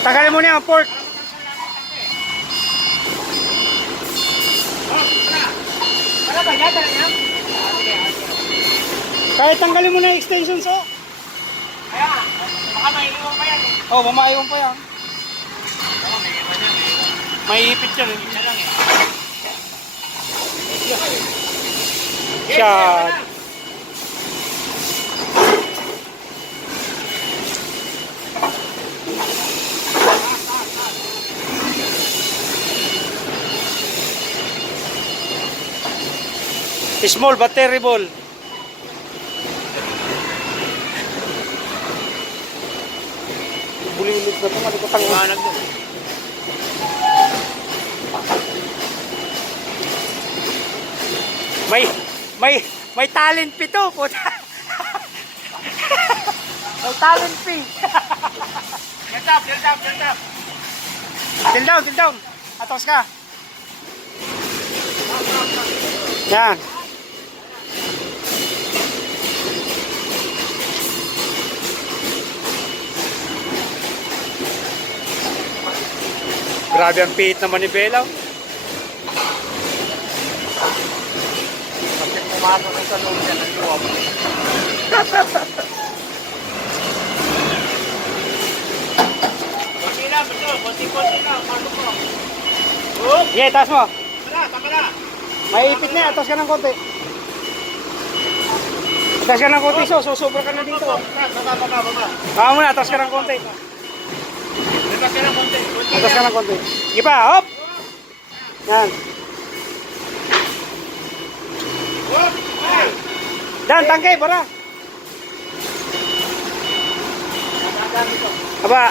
Tagalin mo na yung pork. Kahit tanggalin mo na yung extensions, oh. Kaya, baka maiiwan pa yan eh. Oh, mamaiwan pa yan. May ipit yan. Isa lang eh. Shot. Small but terrible. Bulilit na ito, malikotang. Manag doon. May talent pito, puta. May talent fee. Get up, get up, get up. Till down. Atos ka. Yan. Grabe ang pihit naman ni Belaw. Kasi pumasok sa loob niya ng luwag. Kunti lang, betul. Kunti-kunti lang. Pasok mo. Sige, taas mo. Tama na. May ipit na, atas ka ng konti. Atas ka ng konti, sobra ka na dito. Baba. Baka muna, atas ka ng konti. Baba ka ng konti. Atas ka ng konti. Sige pa, hop! Yan. Dan, tangkay, para. Aba.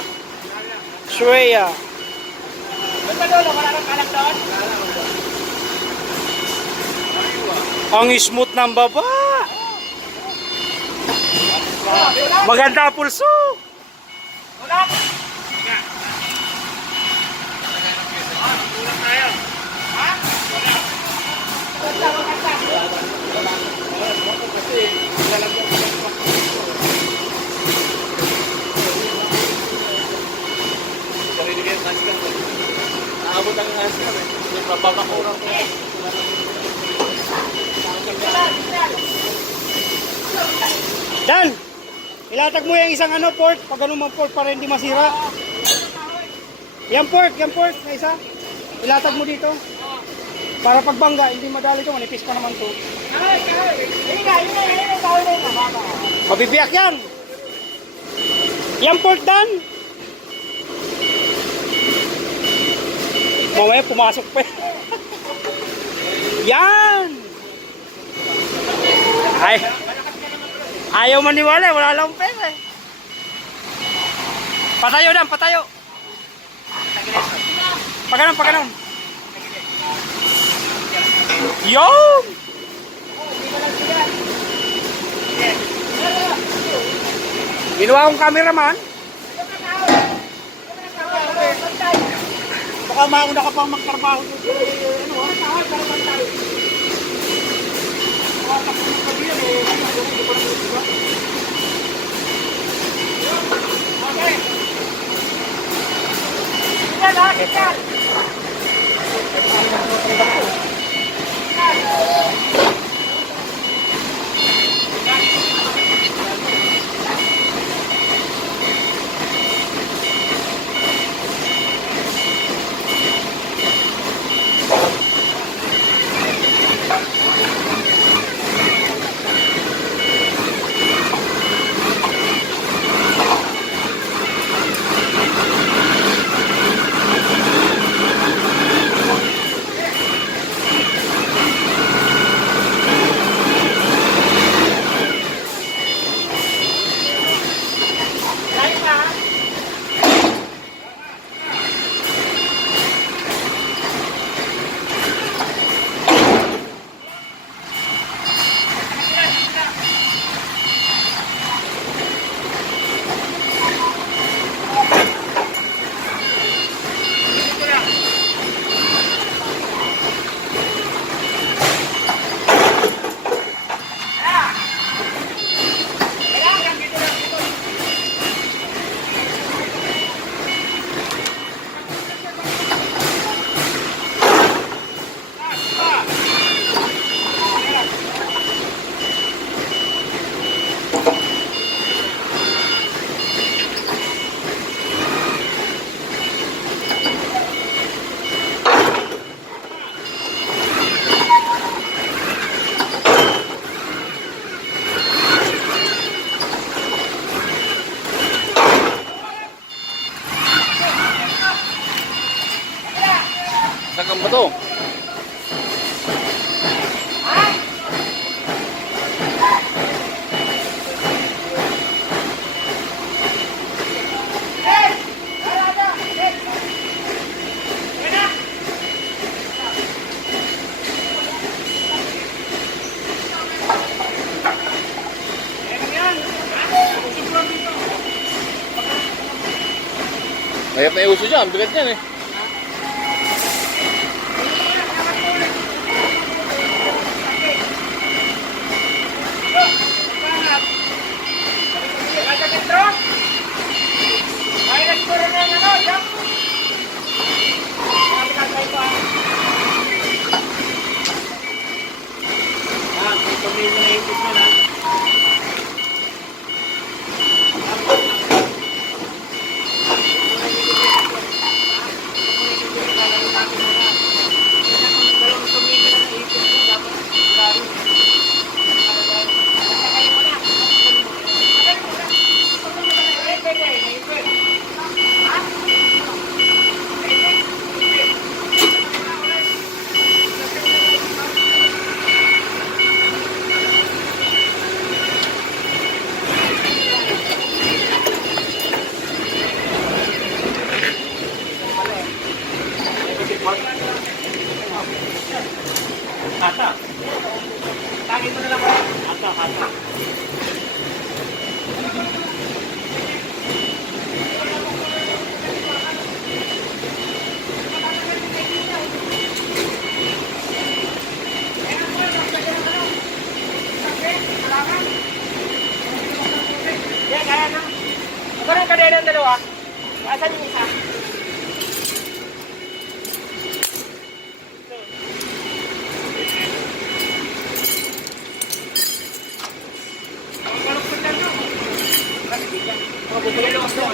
Shreya. Basta doon, wala nang kalak doon. Ang smooth ng baba. Maganda pulso. Wala. Kulang tayo. Ha? Naabot ang hascam eh. Mababakurang ko. Dan, ilatag mo yung isang pork. Pag ganun mang pork para hindi masira. Yan pork na isa. Ilatag mo dito. Para pagbangga, hindi madali ito. Manipis pa naman ito. Mabibiyak yan. Yan pork, Dan. Mamaya pumasok pa. Yan. Ay. Ayaw maniwala, wala lang pera eh. Patayo Dan, patayo. Paganon. Yung! Ginawa akong cameraman. Baka mauna ka pang magtrabaho dito. Hawakan mo to. Mahirap na iuso dyan, bigat yan eh. Ata. Tagin mo na lang. Ata, ata. Yan, kaya na. Parang kadena ng dalawa. Asan yung isa?